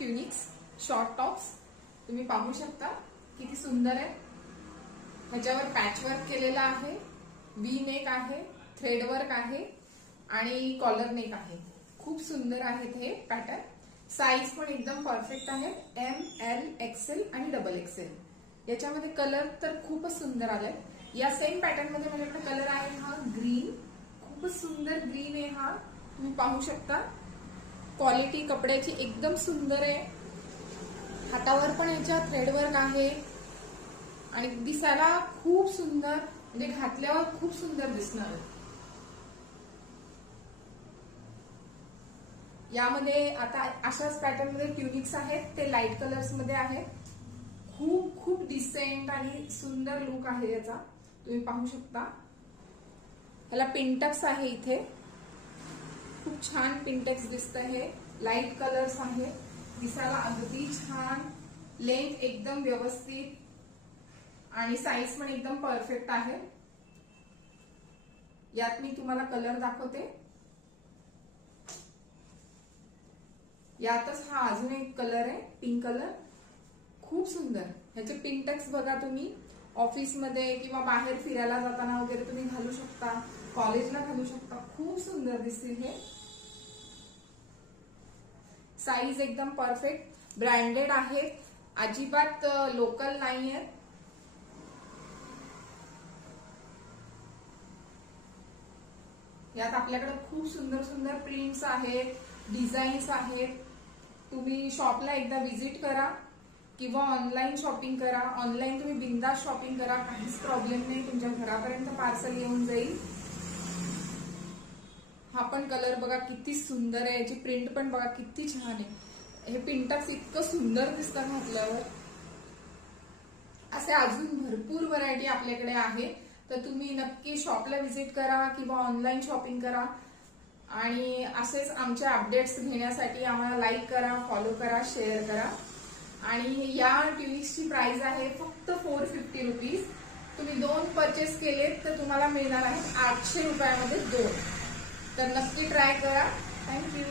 ट्युनिक्स short tops तुम्ही पाहू शकता किती सुंदर आहे। ह्याच्यावर पॅच वर्क केलेला आहे, वी नेक आहे, थ्रेड वर्क आहे आणि कॉलर नेक आहे। खूप सुंदर आहेत हे पॅटर्न। साईज पण एकदम परफेक्ट आहे, एम, एल, एक्सेल आणि डबल एक्सेल। याच्यामध्ये कलर तर खूपच सुंदर आलाय। या सेम पॅटर्न मध्ये माझ्याकडे कलर आहे हा ग्रीन, खूपच सुंदर ग्रीन आहे हा, तुम्ही पाहू शकता। क्वालिटी कपड्याची एकदम सुंदर आहे। हातावर पण याच्या थ्रेडवर्क आहे आणि दिसायला खूप सुंदर, म्हणजे घातल्यावर खूप सुंदर दिसणार। यामध्ये आता अशाच पॅटर्न मध्ये ट्युनिक्स आहेत, ते लाईट कलर्स मध्ये आहेत। खूप खूप डिसेंट आणि सुंदर लुक आहे याचा, तुम्ही पाहू शकता। ह्याला पिंटक्स आहे, इथे खूप छान पिंटेक्स दिसत आहे। लाईट कलर्स आहे, दिसायला अगदी छान, लेंथ एकदम व्यवस्थित आणि साईज पण एकदम परफेक्ट आहे। यात मी तुम्हाला कलर दाखवते। यातच हा अजून एक कलर आहे, पिंक कलर, खूप सुंदर। ह्याचे पिंटेक्स बघा तुम्ही, ऑफिस मध्ये किंवा बाहेर फिरायला जाताना वगैरे तुम्ही घालू शकता, कॉलेजला घालू शकता, खूप सुंदर दिसतील हे। साईज एकदम परफेक्ट, ब्रँडेड आहे, अजिबात लोकल नाही आहे। यात आपल्याकडे खूप सुंदर सुंदर प्रिंट्स आहेत, डिझाईन्स आहेत। तुम्ही शॉपला एकदा व्हिजिट करा किंवा ऑनलाईन शॉपिंग करा। ऑनलाईन तुम्ही बिंदास शॉपिंग करा, काहीच प्रॉब्लेम नाही, तुमच्या घरापर्यंत पार्सल येऊन जाईल। हा पण कलर बघा किती सुंदर आहे, याची प्रिंट पण बघा किती छान आहे। हे पिंटक्स इतकं सुंदर दिसतं घातल्यावर। असे अजून भरपूर व्हरायटी आपल्याकडे आहे, तर तुम्ही नक्की शॉपला व्हिजिट करा किंवा ऑनलाईन शॉपिंग करा। आणि असेच आमचे अपडेट्स घेण्यासाठी आम्हाला लाईक करा, फॉलो करा, शेअर करा। आणि या ट्युनिक्सची प्राइस आहे फक्त 450 रुपीज। तुम्ही 2 परचेस केलेत तर तुम्हाला मिळणार आहेत 800 रुपयामध्ये 2। तर नक्की ट्राय करा। थँक्यू।